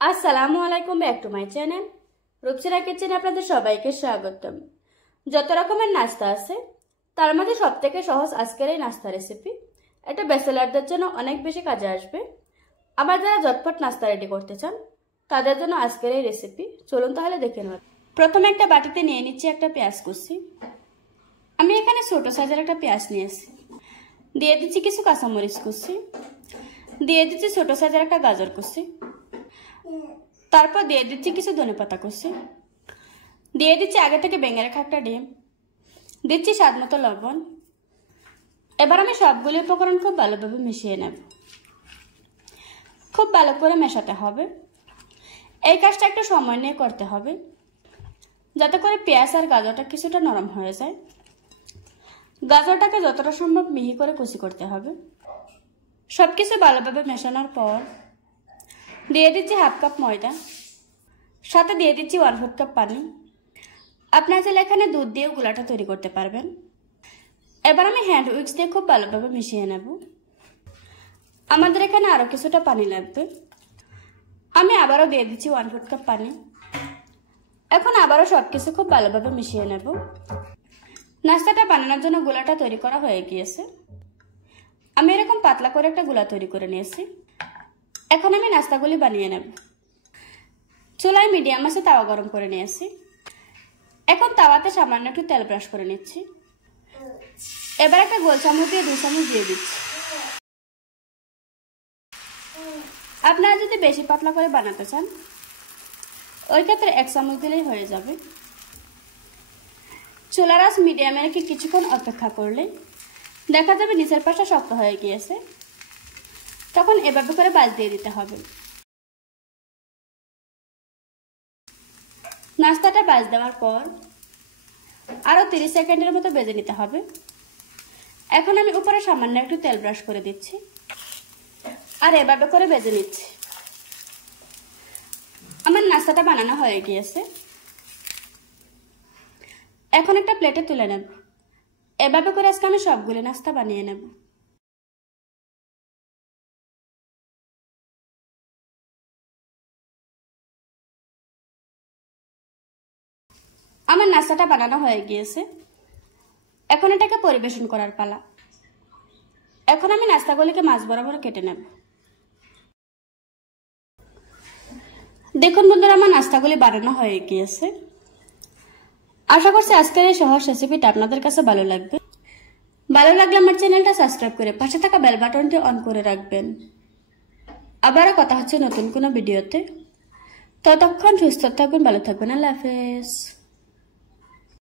আসসালামু আলাইকুম, back to my channel রূপসীরা কিচেনে আপনাদের সবাইকে স্বাগতম। যত রকমের নাস্তা আছে তার মধ্যে সবথেকে সহজ আজকের এই নাস্তা রেসিপি। এটা ব্যাচেলারদের জন্য অনেক বেশি কাজে আসবে। আবার যারা ঝটপট নাস্তা রেডি করতে চান তাদের জন্য আজকের এই রেসিপি। চলুন তাহলে দেখে নেব। প্রথমে একটা বাটিতে নিয়ে নিচ্ছি একটা পেঁয়াজ কুচি। আমি এখানে ছোট সাইজের একটা পেঁয়াজ নিয়েছি। দিয়ে দিচ্ছি কিছু কাঁচামরিচ কুচি, দিয়ে দিচ্ছি ছোট সাইজের একটা গাজর কুচি, তারপর দিয়ে দিচ্ছি কিছু ধনেপাতা কুচি, দিয়ে দিচ্ছি আগে থেকে ভেঙে রাখা একটা ডিম, দিচ্ছি স্বাদ মতো লবণ। এবার আমি সবগুলো উপকরণ খুব ভালোভাবে মিশিয়ে নেব। খুব ভালো করে মেশাতে হবে। এই কাজটা একটু সময় নিয়ে করতে হবে যাতে করে পেঁয়াজ আর গাজরটা কিছুটা নরম হয়ে যায়। গাজরটাকে যতটা সম্ভব মিহি করে কুচি করতে হবে। সব কিছু ভালোভাবে মেশানোর পর দিয়ে দিচ্ছি হাফ কাপ ময়দা, সাথে দিয়ে দিচ্ছি 1/4 কাপ পানি। আপনারা চাইলে এখানে দুধ দিয়েও গুলাটা তৈরি করতে পারবেন। এবার আমি হ্যান্ড উইক্স দিয়ে খুব ভালোভাবে মিশিয়ে নেব। আমাদের এখানে আরও কিছুটা পানি লাগবে। আমি আবারও দিয়ে দিচ্ছি 1/4 কাপ পানি। এখন আবারও সব কিছু খুব ভালোভাবে মিশিয়ে নেব। নাস্তাটা বানানোর জন্য গোলাটা তৈরি করা হয়ে গিয়েছে। আমি এরকম পাতলা করে একটা গোলা তৈরি করে নিয়েছি। এখন আমি নাস্তাগুলি বানিয়ে নেব। চুলায় মিডিয়াম আছে তাওয়া গরম করে নিয়েছি। এখন তাওয়াতে সামান্য একটু তেল ব্রাশ করে নিচ্ছি। এবার একটা গোল চামচ দিয়ে 2 চামচ দিয়ে দিচ্ছি। আপনারা যদি বেশি পাতলা করে বানাতে চান ওই ক্ষেত্রে 1 চামচ দিলেই হয়ে যাবে। চুলার আঁচ মিডিয়ামে রেখে কিছুক্ষণ অপেক্ষা করলে দেখা যাবে নিচের পাশটা শক্ত হয়ে গিয়েছে। তখন এভাবে করে বাজ দিয়ে দিতে হবে। নাস্তাটা বাজ দেওয়ার পর আরও 30 সেকেন্ডের মতো ভেজে নিতে হবে। এখন আমি উপরে সামান্য একটু তেল ব্রাশ করে দিচ্ছি আর এভাবে করে ভেজে নিচ্ছি। আমার নাস্তাটা বানানো হয়ে গিয়েছে। এখন একটা প্লেটে তুলে নেব। এভাবে করে আজকে আমি সবগুলো নাস্তা বানিয়ে নেব। আমার নাস্তাটা বানানো হয়ে গিয়েছে। এখন এটাকে পরিবেশন করার পালা। এখন আমি নাস্তাগুলিকে মাছ বরাবর কেটে নেব। দেখুন বন্ধুরা, আমার নাস্তাগুলি বানানো হয়ে গিয়েছে। আশা করছি আজকের এই সহজ রেসিপিটা আপনাদের কাছে ভালো লাগবে। ভালো লাগলে আমার চ্যানেলটা সাবস্ক্রাইব করে পাশে থাকা বেল বাটনটি অন করে রাখবেন। আবারও কথা হচ্ছে নতুন কোনো ভিডিওতে। ততক্ষণ সুস্থ থাকবেন, ভালো থাকবেন। আল্লাহ হাফেজ।